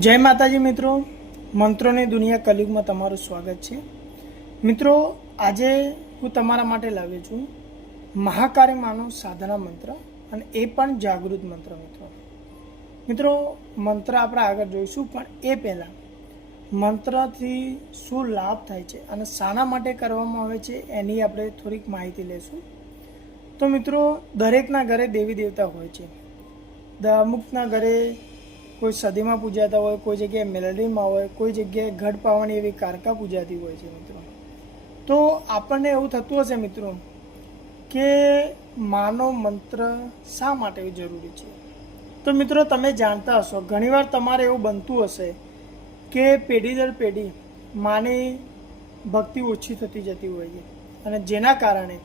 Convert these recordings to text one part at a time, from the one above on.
જય માતાજી મિત્રો, મંત્રોની દુનિયા કલયુગમાં તમારું સ્વાગત છે। મિત્રો, આજે હું તમારા માટે લાવ્યો છું મહાકાળી માનો સાધના મંત્ર, અને એ પણ જાગૃત મંત્ર। મિત્રો મંત્ર આપણે આગળ જોઈશું, પણ એ પહેલાં મંત્રથી શું લાભ થાય છે અને શાના માટે કરવામાં આવે છે એની આપણે થોડીક માહિતી લઈશું। તો મિત્રો, દરેકના ઘરે દેવી દેવતા હોય છે। અમુકના ઘરે કોઈ સદીમાં પૂજાતા હોય, કોઈ જગ્યાએ મેલડીમાં હોય, કોઈ જગ્યાએ ઘટ પાવાની એવી કારકા પૂજાતી હોય છે। મિત્રો, તો આપણને એવું થતું હશે મિત્રો કે માનો મંત્ર શા માટે જરૂરી છે। તો મિત્રો, તમે જાણતા હશો, ઘણીવાર તમારે એવું બનતું હશે કે પેઢી દર પેઢી માની ભક્તિ ઓછી થતી જતી હોય છે, અને જેના કારણે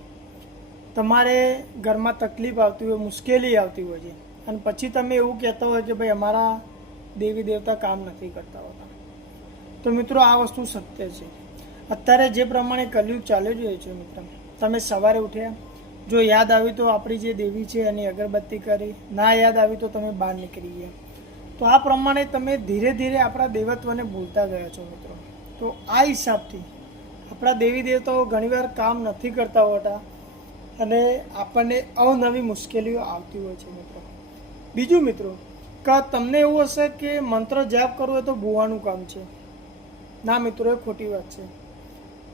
તમારે ઘરમાં તકલીફ આવતી હોય, મુશ્કેલી આવતી હોય છે, અને પછી તમે એવું કહેતા હોય કે ભાઈ અમારા દેવી દેવતા કામ નથી કરતા હોતા। તો મિત્રો, આ વસ્તુ સત્ય છે। અત્યારે જે પ્રમાણે કલયુગ ચાલી રહ્યો છે મિત્રો, તમે સવારે ઉઠ્યા, જો યાદ આવી તો આપણી જે દેવી છે એની અગરબત્તી કરી, ના યાદ આવી તો તમે બહાર નીકળી ગયા। તો આ પ્રમાણે તમે ધીરે ધીરે આપણા દેવત્વને ભૂલતા ગયા છો મિત્રો। તો આ હિસાબથી આપણા દેવી દેવતાઓ ઘણીવાર કામ નથી કરતા હોતા, અને આપણને અવનવી મુશ્કેલીઓ આવતી હોય છે મિત્રો। બીજું મિત્રો, કે તમને એવું હશે કે મંત્ર જાપ કરવો હોય તો ભૂવાનું કામ છે। ના મિત્રો, એ ખોટી વાત છે।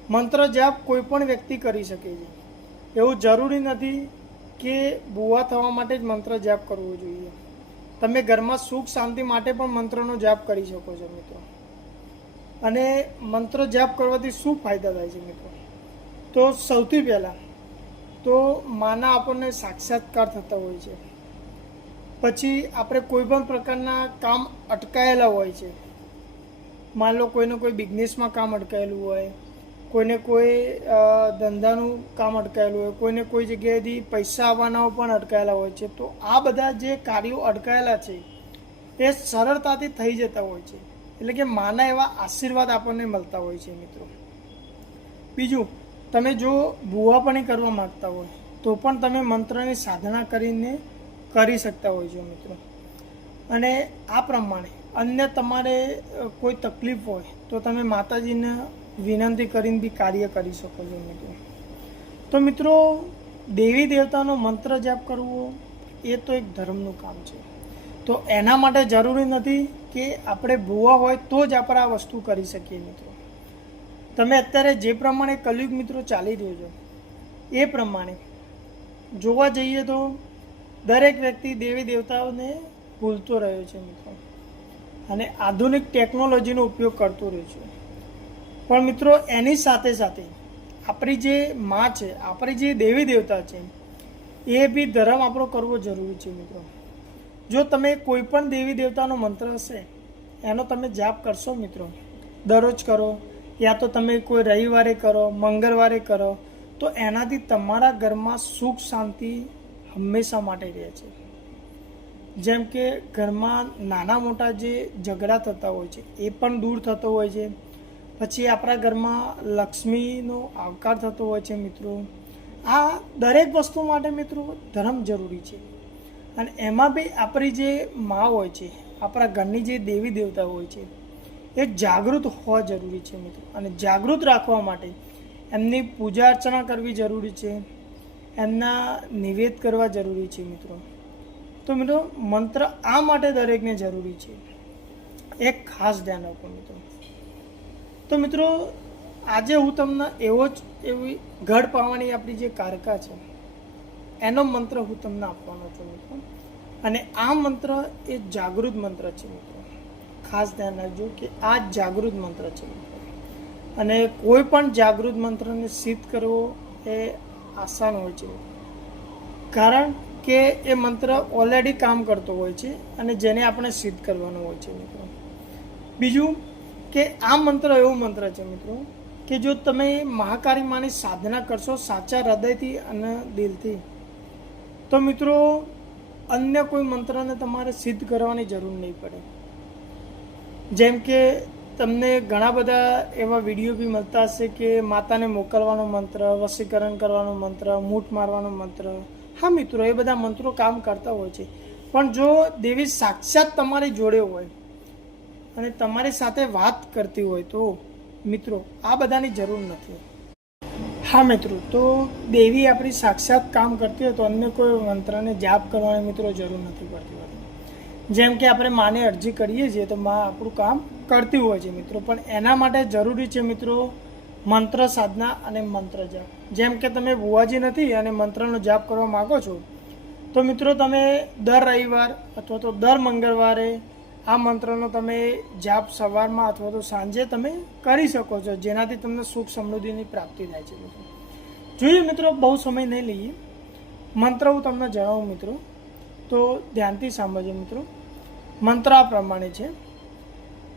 મંત્ર જાપ કોઈ પણ વ્યક્તિ કરી શકે છે। એવું જરૂરી નથી કે ભૂવા થવા માટે જ મંત્ર જાપ કરવો જોઈએ। તમે ઘરમાં સુખ શાંતિ માટે પણ મંત્રનો જાપ કરી શકો છો મિત્રો। અને મંત્ર જાપ કરવાથી શું ફાયદા થાય છે મિત્રો? તો સૌથી પહેલાં તો માના આપણને સાક્ષાત્કાર થતા હોય છે। પછી આપણે કોઈ પણ પ્રકારના કામ અટકાયેલા હોય છે, માન લો કોઈને કોઈ બિઝનેસમાં કામ અટકાયેલું હોય, કોઈને કોઈ ધંધાનું કામ અટકાયેલું હોય, કોઈને કોઈ જગ્યાએથી પૈસા આવવાના પણ અટકાયેલા હોય છે, તો આ બધા જે કાર્યો અટકાયેલા છે એ સરળતાથી થઈ જતા હોય છે। એટલે કે માના એવા આશીર્વાદ આપણને મળતા હોય છે મિત્રો। બીજું, તમે જો ભૂવાપણી કરવા માગતા હોય તો પણ તમે મંત્રની સાધના કરીને કરી શકતા હોય છો મિત્રો। અને આ પ્રમાણે અન્ય તમારે કોઈ તકલીફ હોય તો તમે માતાજીને વિનંતી કરીને બી કાર્ય કરી શકો છો મિત્રો। તો મિત્રો, દેવી દેવતાનો મંત્ર જાપ કરવો એ તો એક ધર્મનું કામ છે। તો એના માટે જરૂરી નથી કે આપણે ભૂવા હોય તો જ આપણે આ વસ્તુ કરી શકીએ મિત્રો। તમે અત્યારે જે પ્રમાણે કલયુગ મિત્રો ચાલી રહ્યો છો એ પ્રમાણે જોવા જઈએ તો દરેક વ્યક્તિ દેવી દેવતાઓને ભૂલતો રહ્યો છે મિત્રો, અને આધુનિક ટેકનોલોજીનો ઉપયોગ કરતો રહ્યો છે। પણ મિત્રો, એની સાથે સાથે આપણી જે માં છે, આપણી જે દેવી દેવતા છે, એ બી ધર્મ આપણો કરવો જરૂરી છે મિત્રો। જો તમે કોઈ પણ દેવી દેવતાનો મંત્ર હશે એનો તમે જાપ કરશો મિત્રો, દરરોજ કરો, યા તો તમે કોઈ રવિવારે કરો, મંગળવારે કરો, તો એનાથી તમારા ઘરમાં સુખ શાંતિ હંમેશા માટે રહે છે। જેમ કે ઘરમાં નાના મોટા જે ઝઘડા થતા હોય છે એ પણ દૂર થતો હોય છે। પછી આપણા ઘરમાં લક્ષ્મીનો આવકાર થતો હોય છે મિત્રો। આ દરેક વસ્તુ માટે મિત્રો ધર્મ જરૂરી છે, અને એમાં બી આપણી જે મા હોય છે, આપણા ઘરની જે દેવી દેવતા હોય છે, એ જાગૃત હોવા જરૂરી છે મિત્રો। અને જાગૃત રાખવા માટે એમની પૂજા અર્ચના કરવી જરૂરી છે, એમના નિવેદ કરવા જરૂરી છે મિત્રો। તો મિત્રો, મંત્ર આ માટે દરેકને જરૂરી છે, એક ખાસ ધ્યાન રાખો મિત્રો। તો મિત્રો, આજે હું તમને એવી ઘડ પાવાની આપણી જે કારકા છે એનો મંત્ર હું તમને આપવાનો છું મિત્રો। અને આ મંત્ર એ જાગૃત મંત્ર છે મિત્રો। ખાસ ધ્યાન રાખજો કે આ જાગૃત મંત્ર છે મિત્રો, અને કોઈ પણ જાગૃત મંત્રને સિદ્ધ કરવો એ આસાન હોય છે, કારણ કે એ મંત્ર ઓલરેડી કામ કરતો હોય છે, અને જેને આપણે સિદ્ધ કરવાનો હોય છે મિત્રો। બીજું કે આ મંત્ર એવો મંત્ર છે મિત્રો કે જો તમે મહાકાળી માની સાધના કરશો સાચા હૃદયથી અને દિલથી, તો મિત્રો અન્ય કોઈ મંત્રને તમારે સિદ્ધ કરવાની જરૂર નહીં પડે। જેમ કે તમને ઘણા બધા એવા વિડીયો બી મળતા હશે કે માતાને મોકલવાનો મંત્ર, વશીકરણ કરવાનો મંત્ર, મૂઠ મારવાનો મંત્ર। હા મિત્રો, એ બધા મંત્રો કામ કરતા હોય છે, પણ જો દેવી સાક્ષાત તમારી જોડે હોય અને તમારી સાથે વાત કરતી હોય તો મિત્રો આ બધાની જરૂર નથી. હા મિત્રો, તો દેવી આપણી સાક્ષાત કામ કરતી હોય તો અન્ય કોઈ મંત્રને જાપ કરવાની મિત્રો જરૂર નથી પડતી હોતી. જેમ કે આપણે માને અરજી કરીએ છીએ તો માં આપણું કામ કરતી હોય છે મિત્રો, પણ એના માટે જરૂરી છે મિત્રો મંત્ર સાધના અને મંત્ર જાપ. જેમ કે તમે બુવાજી નથી અને મંત્રનો જાપ કરવા માગો છો તો મિત્રો તમે દર રવિવાર અથવા તો દર મંગળવારે આ મંત્રનો તમે જાપ સવારમાં અથવા તો સાંજે તમે કરી શકો છો, જેનાથી તમને સુખ સમૃદ્ધિની પ્રાપ્તિ થાય છે મિત્રો. જોઈએ મિત્રો, બહુ સમય નહીં લઈએ, મંત્ર હું તમને જણાવું મિત્રો, તો ધ્યાનથી સાંભળજો મિત્રો. મંત્ર આ પ્રમાણે છે: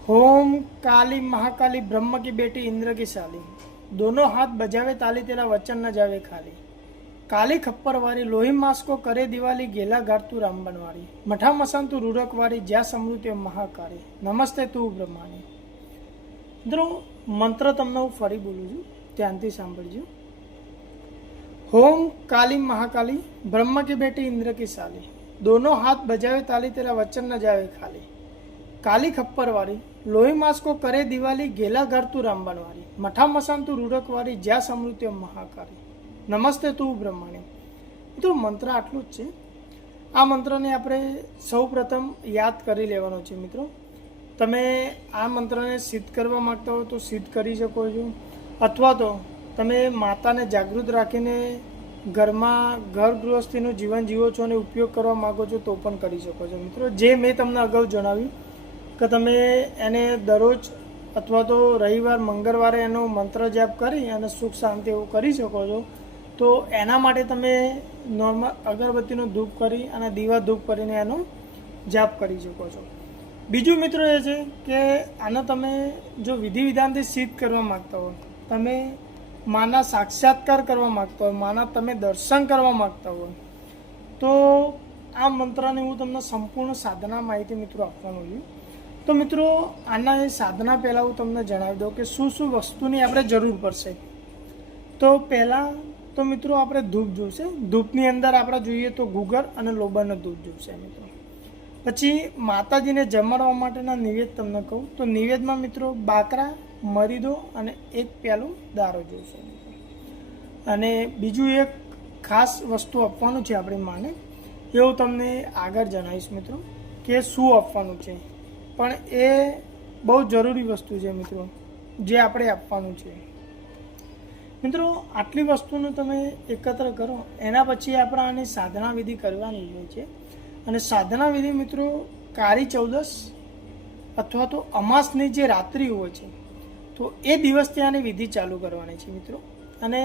होम काली महाकाली ब्रह्म की बेटी इंद्र की साली, दोनों हाथ बजावे ताली तेरा वचन न जावे खाली, काली खप्पर वारी लोही मास को करे दिवाली, गेला घाट तू रामबन वारी, मठा मसन तू रूरक वारी, ज्या समृद्धि महाकारी, नमस्ते तू ब्रह्माणी. મિત્રો મંત્ર તમને હું ફરી બોલું છું, ધ્યાનથી સાંભળજો. होम काली महाकाली ब्रह्म की बेटी इंद्र की साली, दोनों हाथ बजावे ताली तेरा वचन न जावे खाली, काली खप्पर वारी लोही मास को करे दिवाली, गेला घर तू रामबन वारी, मठा मसान तू रूरक वारी, ज्या समृद्धि महाकारी, नमस्ते तू ब्रह्माणी. મિત્રો મંત્ર આટલું જ છે. આ મંત્રને આપણે સૌ પ્રથમ યાદ કરી લેવાનો છે મિત્રો. તમે આ મંત્રને સિદ્ધ કરવા માગતા હો તો સિદ્ધ કરી શકો છો, અથવા તો તમે માતાને જાગૃત રાખીને ઘરમાં ઘર ગૃહસ્થીનું જીવન જીવો છો અને ઉપયોગ કરવા માગો છો તો પણ કરી શકો છો મિત્રો. જે મેં તમને અગાઉ જણાવ્યું કે તમે એને દરરોજ અથવા તો રવિવાર મંગળવારે એનો મંત્ર જાપ કરી અને સુખ શાંતિ એવું કરી શકો છો. તો એના માટે તમે નોર્મલ અગરબત્તીનો ધૂપ કરી અને દીવા ધૂપ કરીને એનો જાપ કરી શકો છો. બીજું મિત્રો એ છે કે આનો તમે જો વિધિ વિધાનથી સિદ્ધ કરવા માગતા હો, તમે માના સાક્ષાત્કાર કરવા માગતા હોય, માના તમે દર્શન કરવા માગતા હોય, તો આ મંત્રની હું તમને સંપૂર્ણ સાધના માહિતી મિત્રો આપવાનું છું. તો મિત્રો આના એ સાધના પહેલાં હું તમને જણાવી દઉં કે શું શું વસ્તુની આપણે જરૂર પડશે. તો પહેલાં તો મિત્રો આપણે ધૂપ જોઈશે. ધૂપની અંદર આપણે જોઈએ તો ગુગર અને લોબાનું દૂધ જોઈશે મિત્રો. પછી માતાજીને જમાડવા માટેના નિવેદ તમને કહું તો નિવેદમાં મિત્રો બાકરા, મરીદો અને એક પ્યાલું દારૂ જોઈશે મિત્રો. અને બીજું એક ખાસ વસ્તુ આપવાનું છે આપણી માને, એવું તમને આગળ જણાવીશ મિત્રો કે શું આપવાનું છે, પણ એ બહુ જરૂરી વસ્તુ છે મિત્રો જે આપણે આપવાનું છે. મિત્રો આટલી વસ્તુનું તમે એકત્ર કરો, એના પછી આપણે આની સાધના વિધિ કરવાની હોય છે. અને સાધના વિધિ મિત્રો કાળી ચૌદસ અથવા તો અમાસની જે રાત્રિ હોય છે તો એ દિવસથી આની વિધિ ચાલુ કરવાની છે મિત્રો. અને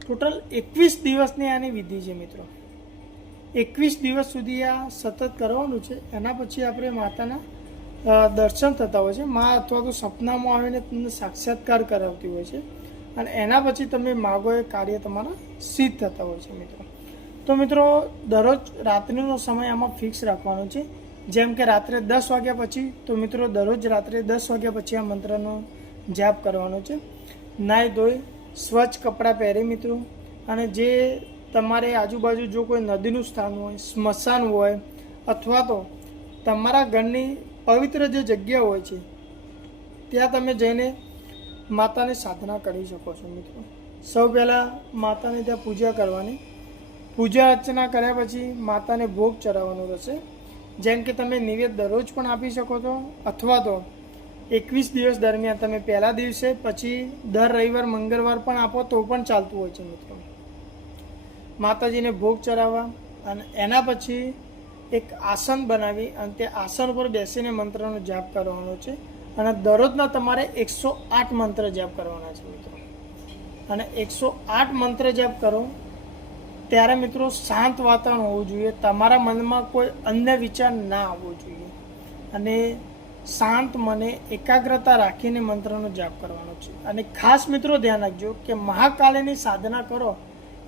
ટોટલ 21 દિવસની આની વિધિ છે મિત્રો. 21 દિવસ સુધી આ સતત કરવાનું છે. એના પછી આપણે માતાના દર્શન થતા હોય છે. મા અથવા તો સપનામાં આવીને તમને સાક્ષાત્કાર કરાવતી હોય છે અને એના પછી તમે માગો એ કાર્ય તમારા સિદ્ધ થતા હોય છે મિત્રો. તો મિત્રો દરરોજ રાત્રિનો સમય આમાં ફિક્સ રાખવાનો છે. જેમ કે રાત્રે 10 વાગ્યા પછી, તો મિત્રો દરરોજ રાત્રે 10 વાગ્યા પછી આ મંત્રનો જાપ કરવાનો છે. નાહી ધોઈ સ્વચ્છ કપડાં પહેરી મિત્રો, અને જે તમારે આજુબાજુ જો કોઈ નદીનું સ્થાન હોય, સ્મશાન હોય, અથવા તો તમારા ઘરની પવિત્ર જે જગ્યા હોય છે ત્યાં તમે જઈને માતાની સાધના કરી શકો છો મિત્રો. સૌ પહેલાં માતાને ત્યાં પૂજા કરવાની. પૂજા અર્ચના કર્યા પછી માતાને ભોગ ચડાવવાનો રહેશે. જેમ કે તમે નિવેદ દરરોજ પણ આપી શકો છો, અથવા તો 21 દિવસ દરમિયાન તમે પહેલા દિવસે પછી દર રવિવાર મંગળવાર પણ આપો તો પણ ચાલતું હોય છે મિત્રો. માતાજીને ભોગ ચડાવવા અને એના પછી એક આસન બનાવી અને તે આસન ઉપર બેસીને મંત્રનો જાપ કરવાનો છે. અને દરરોજના તમારે 108 મંત્ર જાપ કરવાના છે મિત્રો. અને 108 મંત્ર જાપ કરો ત્યારે મિત્રો શાંત વાતાવરણ હોવું જોઈએ. તમારા મનમાં કોઈ અન્ય વિચાર ના આવવો જોઈએ અને શાંત મને એકાગ્રતા રાખીને મંત્રનો જાપ કરવાનો છે. અને ખાસ મિત્રો ધ્યાન રાખજો કે મહાકાલીની સાધના કરો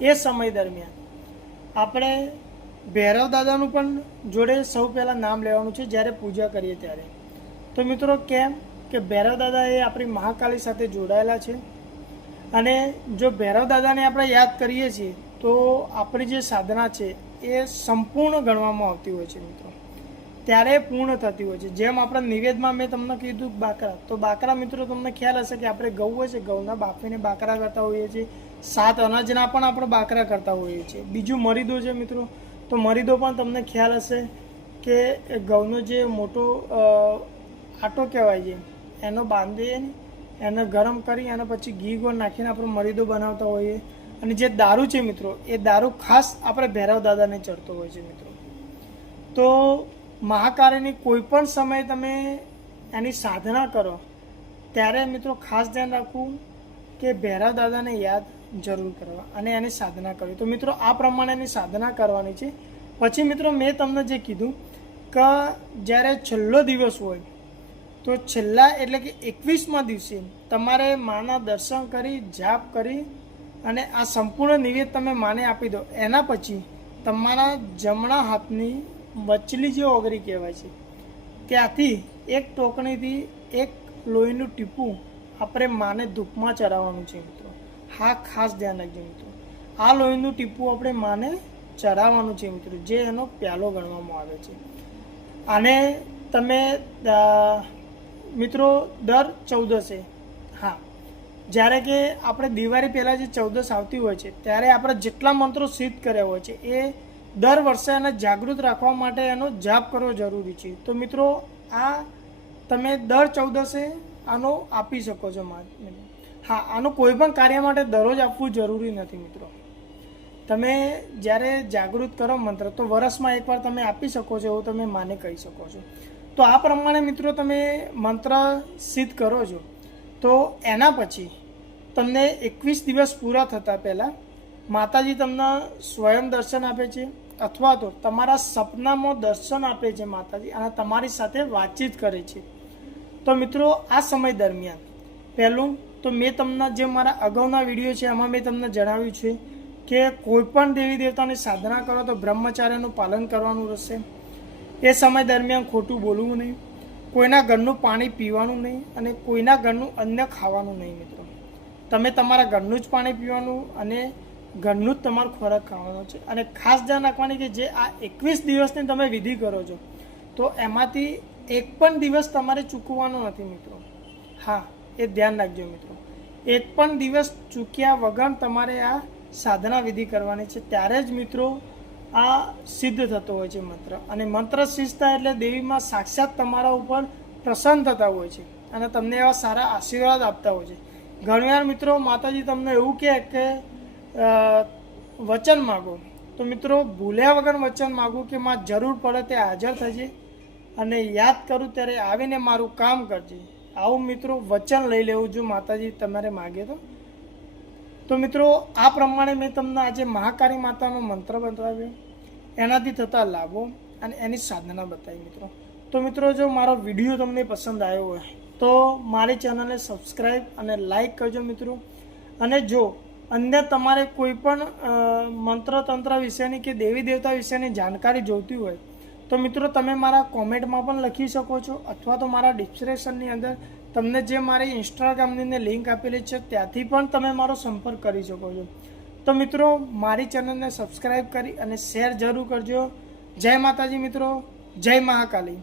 એ સમય દરમિયાન આપણે ભૈરવ દાદાનું પણ જોડે સૌ પહેલાં નામ લેવાનું છે જ્યારે પૂજા કરીએ ત્યારે. તો મિત્રો કેમ કે ભૈરવ દાદા એ આપણી મહાકાલી સાથે જોડાયેલા છે, અને જો ભૈરવ દાદાને આપણે યાદ કરીએ છીએ તો આપણી જે સાધના છે એ સંપૂર્ણ ગણવામાં આવતી હોય છે મિત્રો. ત્યારે પૂર્ણ થતી હોય છે. જેમ આપણે નિવેદમાં મેં તમને કીધું બાકરા, તો બાકરા મિત્રો તમને ખ્યાલ હશે કે આપણે ઘઉં હોય છે, ઘઉંના બાફીને બાકરા કરતા હોઈએ છીએ. 7 અનાજના પણ આપણે બાકરા કરતા હોઈએ છીએ. બીજું મરીદો છે મિત્રો, તો મરીદો પણ તમને ખ્યાલ હશે કે ઘઉંનો જે મોટો આટો કહેવાય છે એનો બાંધીએ એને ગરમ કરી અને પછી ઘી ગોળ નાખીને આપણે મરીદો બનાવતા હોઈએ. અને જે દારૂ છે મિત્રો, એ દારૂ ખાસ આપણે ભૈરવ દાદાને ચડતો હોય છે મિત્રો. તો મહાકાળીની કોઈ પણ સમયે તમે એની સાધના કરો ત્યારે મિત્રો ખાસ ધ્યાન રાખવું કે ભૈરવ દાદાને યાદ જરૂર કરવા અને એની સાધના કરવી. તો મિત્રો આ પ્રમાણેની સાધના કરવાની છે. પછી મિત્રો મેં તમને જે કીધું કે જ્યારે છેલ્લો દિવસ હોય તો છેલ્લા એટલે કે 21મા દિવસે તમારે માના દર્શન કરી જાપ કરી અને આ સંપૂર્ણ નિવેદ તમે માને આપી દો. એના પછી તમારા જમણા હાથની વચલી જે ઓગરી કહેવાય છે ત્યાંથી એક ટોકણીથી એક લોહીનું ટીપું આપણે માને ધૂપમાં ચડાવવાનું છે મિત્રો. હા, ખાસ ધ્યાન રાખજો મિત્રો, આ લોહીનું ટીપું આપણે માને ચડાવવાનું છે મિત્રો, જે એનો પ્યાલો ગણવામાં આવે છે. અને તમે મિત્રો દર 14 હા, જ્યારે કે આપણે દિવાળી પહેલાં જે 14 આવતી હોય છે ત્યારે આપણે જેટલા મંત્રો સિદ્ધ કર્યા હોય છે એ દર વર્ષે એને જાગૃત રાખવા માટે એનો જાપ કરવો જરૂરી છે. તો મિત્રો આ તમે દર 14 આનો આપી શકો છો. હા, આનું કોઈ પણ કાર્ય માટે દરરોજ આપવું જરૂરી નથી મિત્રો. તમે જ્યારે જાગૃત કરો મંત્ર તો વર્ષમાં એકવાર તમે આપી શકો છો, એવું તમે માને કહી શકો છો. તો આ પ્રમાણે મિત્રો તમે મંત્ર સિદ્ધ કરો છો તો એના પછી તમને 21 દિવસ પૂરા થતાં પહેલાં માતાજી તમને સ્વયં દર્શન આપે છે અથવા તો તમારા સપનામાં દર્શન આપે છે માતાજી, અને તમારી સાથે વાતચીત કરે છે. તો મિત્રો આ સમય દરમિયાન પહેલું તો મેં તમને જે મારા અગાઉના વિડીયો છે એમાં મેં તમને જણાવ્યું છે કે કોઈ પણ દેવી દેવતાની સાધના કરો તો બ્રહ્મચાર્યનું પાલન કરવાનું રહેશે. એ સમય દરમિયાન ખોટું બોલવું નહીં, કોઈના ઘરનું પાણી પીવાનું નહીં અને કોઈના ઘરનું અન્ન ખાવાનું નહીં મિત્રો. તમે તમારા ઘરનું જ પાણી પીવાનું અને ઘરનું જ તમારો ખોરાક ખાવાનો છે. અને ખાસ ધ્યાન રાખવાની કે જે આ 21 દિવસની તમે વિધિ કરો છો તો એમાંથી એક પણ દિવસ તમારે ચૂકવાનો નથી મિત્રો. હા, એ ધ્યાન રાખજો મિત્રો, એક પણ દિવસ ચૂક્યા વગર તમારે આ સાધના વિધિ કરવાની છે. ત્યારે જ મિત્રો આ સિદ્ધ થતો હોય છે મંત્ર. અને મંત્ર સિદ્ધ થાય એટલે દેવીમાં સાક્ષાત તમારા ઉપર પ્રસન્ન થતા હોય છે અને તમને એવા સારા આશીર્વાદ આપતા હોય છે. ઘણીવાર મિત્રો માતાજી તમને એવું કહે કે વચન માગો, તો મિત્રો ભૂલ્યા વગર વચન માગું કે માં જરૂર પડે તે હાજર થજે અને યાદ કરું ત્યારે આવીને મારું કામ કરજે. આવું મિત્રો વચન લઈ લેવું જો માતાજી તમારે માગે તો મિત્રો આ પ્રમાણે મેં તમને આજે મહાકાળી માતાનો મંત્ર બતાવ્યો, એનાથી થતા લાભો અને એની સાધના બતાવી મિત્રો. તો મિત્રો જો મારો વિડીયો તમને પસંદ આવ્યો હોય તો મારી ચેનલને સબસ્ક્રાઈબ અને લાઈક કરજો મિત્રો. અને જો અન્ય તમારે કોઈ પણ મંત્ર તંત્ર વિશેની કે દેવી દેવતા વિશેની જાણકારી જોઈતી હોય તો મિત્રો તમે મારા કોમેન્ટમાં પણ લખી શકો છો અથવા તો મારા ડિસ્ક્રિપ્શનની અંદર તમને જે મારી ઇન્સ્ટાગ્રામની લિંક આપેલી છે ત્યાંથી પણ તમે મારો સંપર્ક કરી શકો છો. તો મિત્રો મારી ચેનલને સબસ્ક્રાઈબ કરી અને શેર જરૂર કરજો. જય માતાજી મિત્રો, જય મહાકાળી.